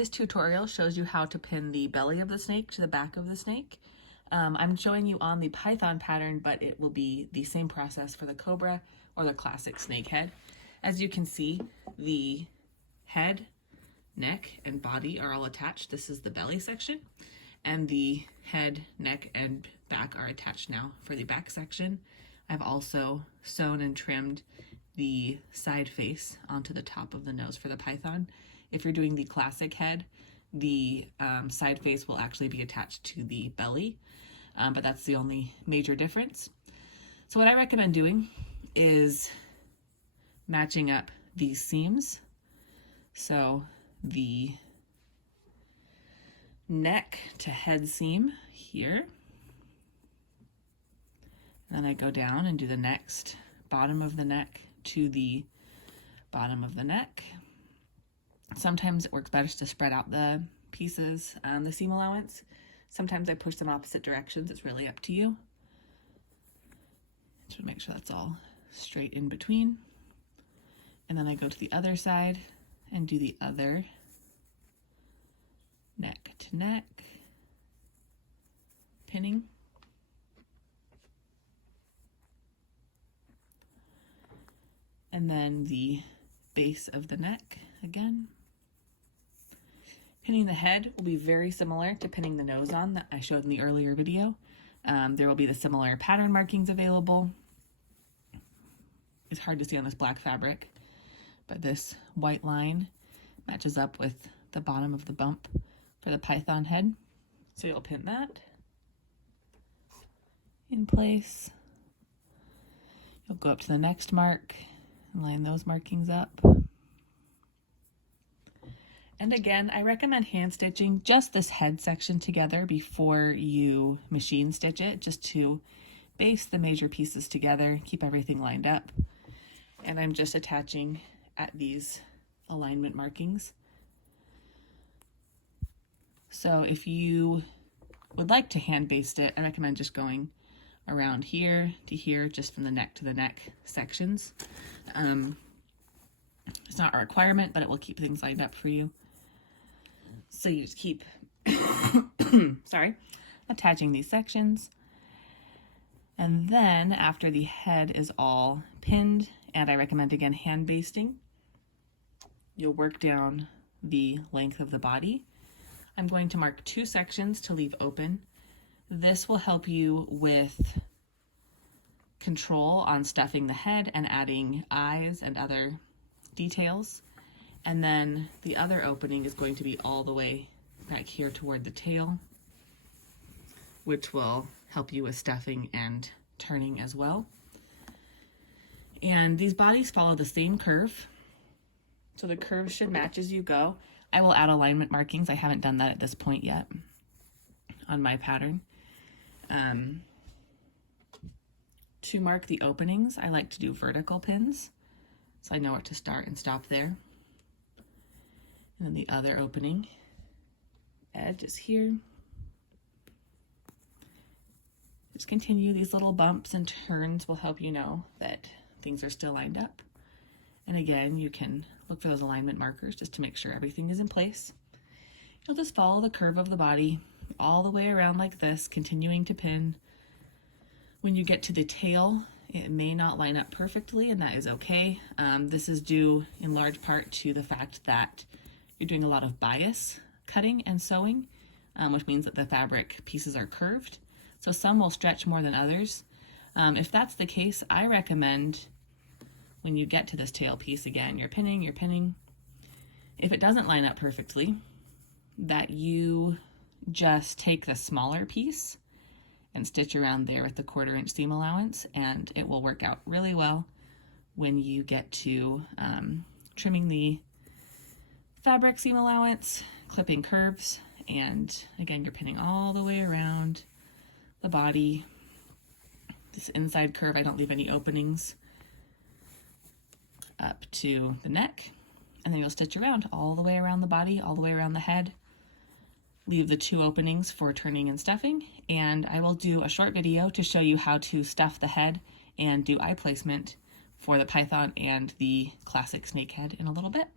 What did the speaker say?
This tutorial shows you how to pin the belly of the snake to the back of the snake. I'm showing you on the python pattern, but it will be the same process for the cobra or the classic snake head. As you can see, the head, neck, and body are all attached. This is the belly section, and the head, neck, and back are attached now for the back section. I've also sewn and trimmed the side face onto the top of the nose for the python. If you're doing the classic head, the side face will actually be attached to the belly, but that's the only major difference. So what I recommend doing is matching up these seams. So the neck to head seam here, and then I go down and do the next bottom of the neck to the bottom of the neck. Sometimes it works better to spread out the pieces, the seam allowance. Sometimes I push them opposite directions. It's really up to you. Just make sure that's all straight in between. And then I go to the other side and do the other neck to neck pinning. And then the base of the neck again. Pinning the head will be very similar to pinning the nose on that I showed in the earlier video. There will be the similar pattern markings available. It's hard to see on this black fabric, but this white line matches up with the bottom of the bump for the python head. So you'll pin that in place. You'll go up to the next mark and line those markings up. And again, I recommend hand stitching just this head section together before you machine stitch it, just to base the major pieces together, keep everything lined up. And I'm just attaching at these alignment markings. So if you would like to hand baste it, I recommend just going around here to here, just from the neck to the neck sections. It's not a requirement, but it will keep things lined up for you. So you just keep, attaching these sections. And then after the head is all pinned, and I recommend again hand basting, you'll work down the length of the body. I'm going to mark 2 sections to leave open. This will help you with control on stuffing the head and adding eyes and other details. And then the other opening is going to be all the way back here toward the tail, which will help you with stuffing and turning as well. And these bodies follow the same curve, so the curves should match as you go. I will add alignment markings. I haven't done that at this point yet on my pattern. To mark the openings, I like to do vertical pins, so I know where to start and stop there. And then the other opening edge is here. Just continue. These little bumps and turns will help you know that things are still lined up. And again, you can look for those alignment markers just to make sure everything is in place. You'll just follow the curve of the body all the way around like this, continuing to pin. When you get to the tail, it may not line up perfectly, and that is okay. This is due in large part to the fact that you're doing a lot of bias cutting and sewing, which means that the fabric pieces are curved. So some will stretch more than others. If that's the case, I recommend when you get to this tail piece, again, you're pinning. If it doesn't line up perfectly, that you just take the smaller piece and stitch around there with the 1/4 inch seam allowance, and it will work out really well when you get to trimming the fabric seam allowance, clipping curves, and again, you're pinning all the way around the body. This inside curve, I don't leave any openings up to the neck, and then you'll stitch around all the way around the body, all the way around the head. Leave the 2 openings for turning and stuffing, and I will do a short video to show you how to stuff the head and do eye placement for the python and the classic snake head in a little bit.